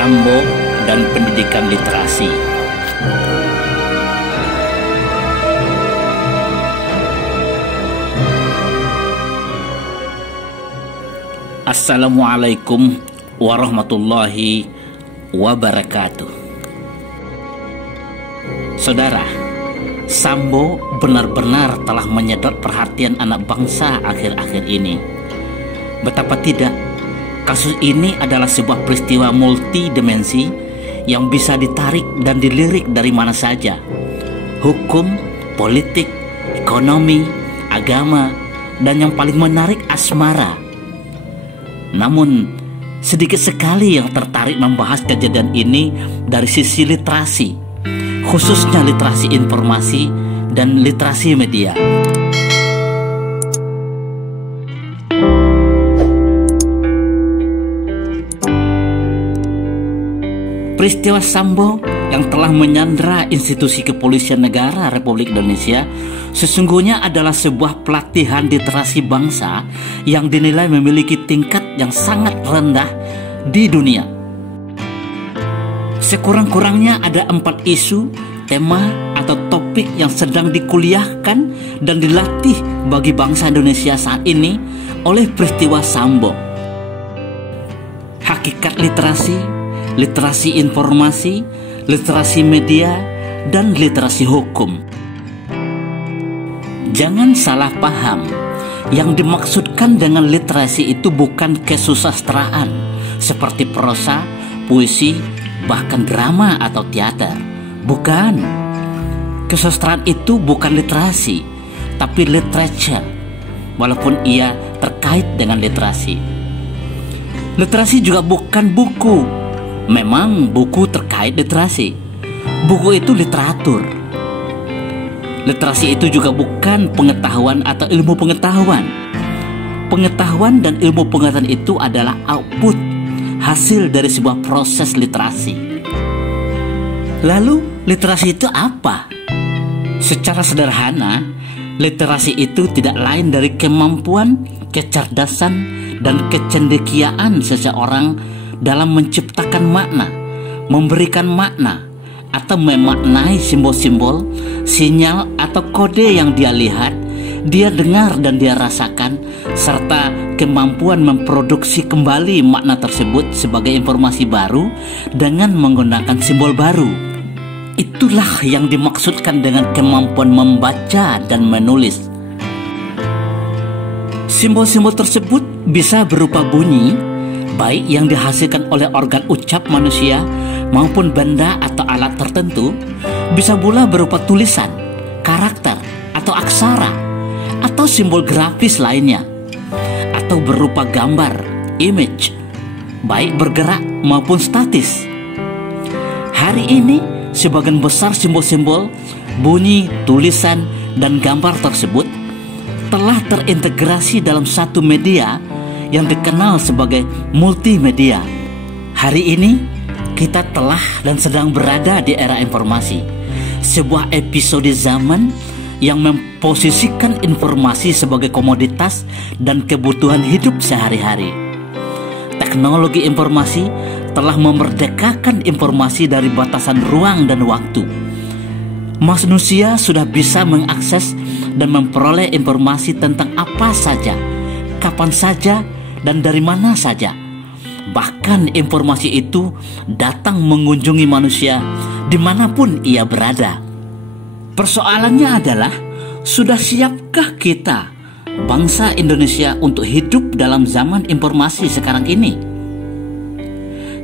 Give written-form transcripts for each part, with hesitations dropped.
Sambo dan pendidikan literasi. Assalamualaikum warahmatullahi wabarakatuh. Saudara, Sambo benar-benar telah menyedot perhatian anak bangsa akhir-akhir ini. Betapa tidak, kasus ini adalah sebuah peristiwa multidimensi yang bisa ditarik dan dilirik dari mana saja. Hukum, politik, ekonomi, agama, dan yang paling menarik asmara. Namun, sedikit sekali yang tertarik membahas kejadian ini dari sisi literasi, khususnya literasi informasi dan literasi media. Peristiwa Sambo yang telah menyandra institusi kepolisian negara Republik Indonesia sesungguhnya adalah sebuah pelatihan literasi bangsa yang dinilai memiliki tingkat yang sangat rendah di dunia. Sekurang-kurangnya ada 4 isu, tema, atau topik yang sedang dikuliahkan dan dilatih bagi bangsa Indonesia saat ini oleh peristiwa Sambo. Hakikat literasi, literasi informasi, literasi media, dan literasi hukum. Jangan salah paham, yang dimaksudkan dengan literasi itu bukan kesusastraan seperti prosa, puisi, bahkan drama atau teater. Bukan. Kesusastraan itu bukan literasi, tapi literature, walaupun ia terkait dengan literasi. Literasi juga bukan buku. Memang buku terkait literasi. Buku itu literatur. Literasi itu juga bukan pengetahuan atau ilmu pengetahuan. Pengetahuan dan ilmu pengetahuan itu adalah output, hasil dari sebuah proses literasi. Lalu, literasi itu apa? Secara sederhana, literasi itu tidak lain dari kemampuan, kecerdasan, dan kecendekiaan seseorang dalam menciptakan makna, memberikan makna, atau memaknai simbol-simbol, sinyal, atau kode yang dia lihat, dia dengar dan dia rasakan, serta kemampuan memproduksi kembali makna tersebut sebagai informasi baru dengan menggunakan simbol baru. Itulah yang dimaksudkan dengan kemampuan membaca dan menulis. Simbol-simbol tersebut bisa berupa bunyi, baik yang dihasilkan oleh organ ucap manusia maupun benda atau alat tertentu, bisa pula berupa tulisan, karakter, atau aksara, atau simbol grafis lainnya, atau berupa gambar, image, baik bergerak maupun statis. Hari ini, sebagian besar simbol-simbol, bunyi, tulisan, dan gambar tersebut telah terintegrasi dalam satu media yang dikenal sebagai multimedia. Hari ini kita telah dan sedang berada di era informasi, sebuah episode zaman yang memposisikan informasi sebagai komoditas dan kebutuhan hidup sehari-hari. Teknologi informasi telah memerdekakan informasi dari batasan ruang dan waktu. Manusia sudah bisa mengakses dan memperoleh informasi tentang apa saja, kapan saja, dan dari mana saja. Bahkan informasi itu datang mengunjungi manusia dimanapun ia berada. Persoalannya adalah, sudah siapkah kita, bangsa Indonesia, untuk hidup dalam zaman informasi sekarang ini?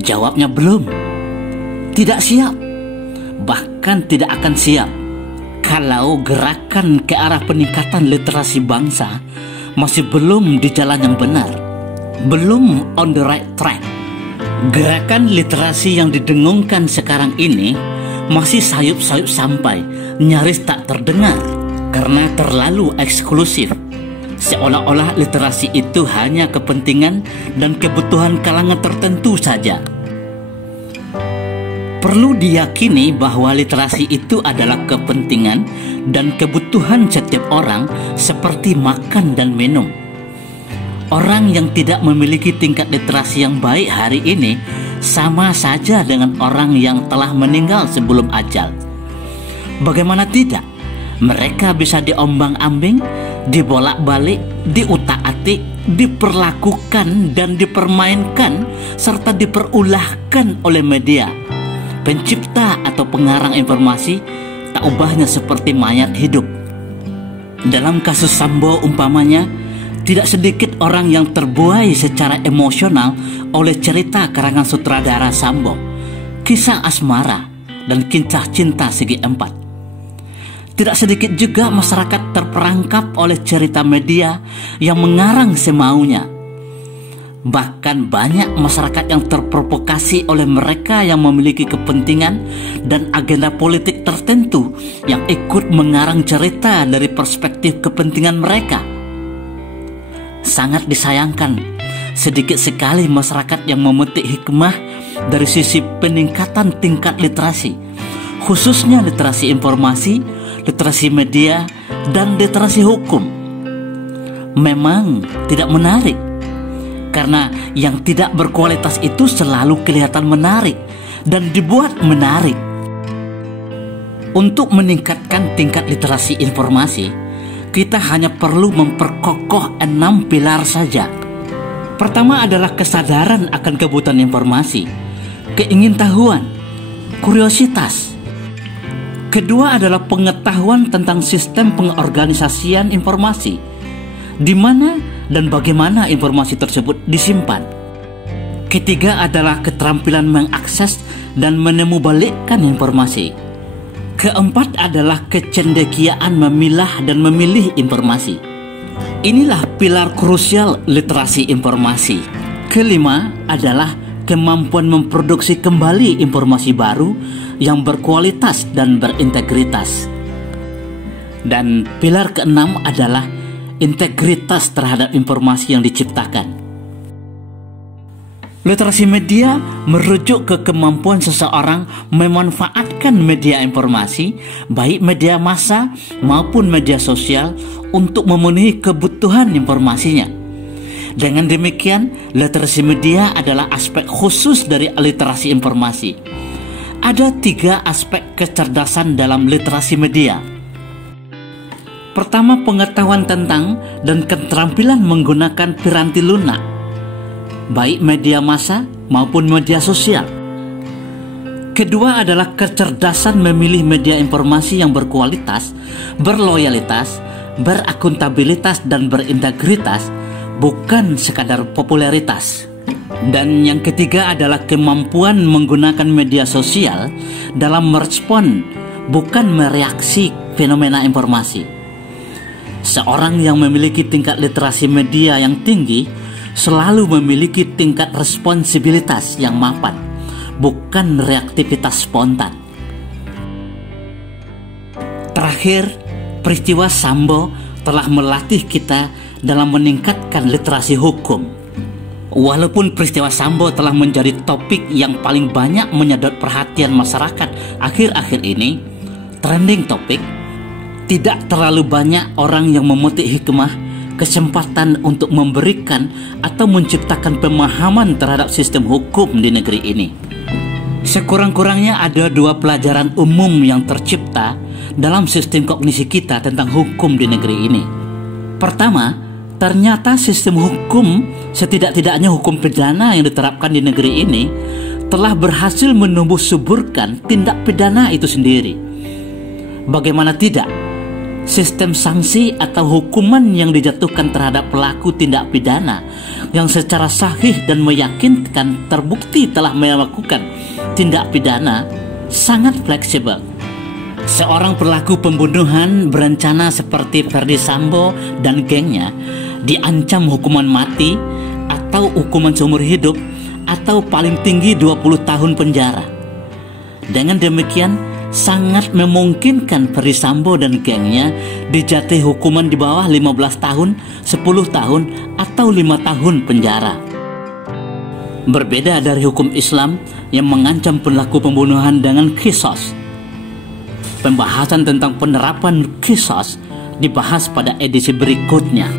Jawabnya belum. Tidak siap. Bahkan tidak akan siap kalau gerakan ke arah peningkatan literasi bangsa masih belum di jalan yang benar, belum on the right track. Gerakan literasi yang didengungkan sekarang ini masih sayup-sayup sampai, nyaris tak terdengar karena terlalu eksklusif. Seolah-olah literasi itu hanya kepentingan dan kebutuhan kalangan tertentu saja. Perlu diyakini bahwa literasi itu adalah kepentingan dan kebutuhan setiap orang seperti makan dan minum. Orang yang tidak memiliki tingkat literasi yang baik hari ini sama saja dengan orang yang telah meninggal sebelum ajal. Bagaimana tidak? Mereka bisa diombang-ambing, dibolak-balik, diutak-atik, diperlakukan dan dipermainkan serta diperulahkan oleh media. Pencipta atau pengarang informasi tak ubahnya seperti mayat hidup. Dalam kasus Sambo umpamanya, tidak sedikit orang yang terbuai secara emosional oleh cerita karangan sutradara Sambo, kisah asmara dan kisah cinta segi empat. Tidak sedikit juga masyarakat terperangkap oleh cerita media yang mengarang semaunya. Bahkan banyak masyarakat yang terprovokasi oleh mereka yang memiliki kepentingan dan agenda politik tertentu yang ikut mengarang cerita dari perspektif kepentingan mereka. Sangat disayangkan, sedikit sekali masyarakat yang memetik hikmah dari sisi peningkatan tingkat literasi, khususnya literasi informasi, literasi media, dan literasi hukum. Memang tidak menarik, karena yang tidak berkualitas itu selalu kelihatan menarik dan dibuat menarik. Untuk meningkatkan tingkat literasi informasi, kita hanya perlu memperkokoh 6 pilar saja. Pertama adalah kesadaran akan kebutuhan informasi, keingintahuan, kuriositas. Kedua adalah pengetahuan tentang sistem pengorganisasian informasi, di mana dan bagaimana informasi tersebut disimpan. Ketiga adalah keterampilan mengakses dan menemubalikkan informasi. Keempat adalah kecendekiaan memilah dan memilih informasi. Inilah pilar krusial literasi informasi. Kelima adalah kemampuan memproduksi kembali informasi baru yang berkualitas dan berintegritas. Dan pilar keenam adalah integritas terhadap informasi yang diciptakan. Literasi media merujuk ke kemampuan seseorang memanfaatkan media informasi, baik media massa maupun media sosial, untuk memenuhi kebutuhan informasinya. Dengan demikian, literasi media adalah aspek khusus dari literasi informasi. Ada 3 aspek kecerdasan dalam literasi media. Pertama, pengetahuan tentang dan keterampilan menggunakan piranti lunak, baik media massa maupun media sosial. Kedua adalah kecerdasan memilih media informasi yang berkualitas, berloyalitas, berakuntabilitas dan berintegritas, bukan sekadar popularitas. Dan yang ketiga adalah kemampuan menggunakan media sosial dalam merespon, bukan mereaksi fenomena informasi. Seorang yang memiliki tingkat literasi media yang tinggi selalu memiliki tingkat responsibilitas yang mapan, bukan reaktivitas spontan. Terakhir, peristiwa Sambo telah melatih kita dalam meningkatkan literasi hukum. Walaupun peristiwa Sambo telah menjadi topik yang paling banyak menyedot perhatian masyarakat akhir-akhir ini, trending topik, tidak terlalu banyak orang yang memetik hikmah, kesempatan untuk memberikan atau menciptakan pemahaman terhadap sistem hukum di negeri ini. Sekurang-kurangnya ada 2 pelajaran umum yang tercipta dalam sistem kognisi kita tentang hukum di negeri ini. Pertama, ternyata sistem hukum, setidak-tidaknya hukum pidana yang diterapkan di negeri ini, telah berhasil menumbuh suburkan tindak pidana itu sendiri. Bagaimana tidak? Sistem sanksi atau hukuman yang dijatuhkan terhadap pelaku tindak pidana yang secara sahih dan meyakinkan terbukti telah melakukan tindak pidana sangat fleksibel. Seorang pelaku pembunuhan berencana seperti Ferdy Sambo dan gengnya diancam hukuman mati atau hukuman seumur hidup atau paling tinggi 20 tahun penjara. Dengan demikian, sangat memungkinkan Ferdy Sambo dan gengnya dijatuhi hukuman di bawah 15 tahun, 10 tahun, atau 5 tahun penjara. Berbeda dari hukum Islam yang mengancam pelaku pembunuhan dengan qisas. Pembahasan tentang penerapan qisas dibahas pada edisi berikutnya.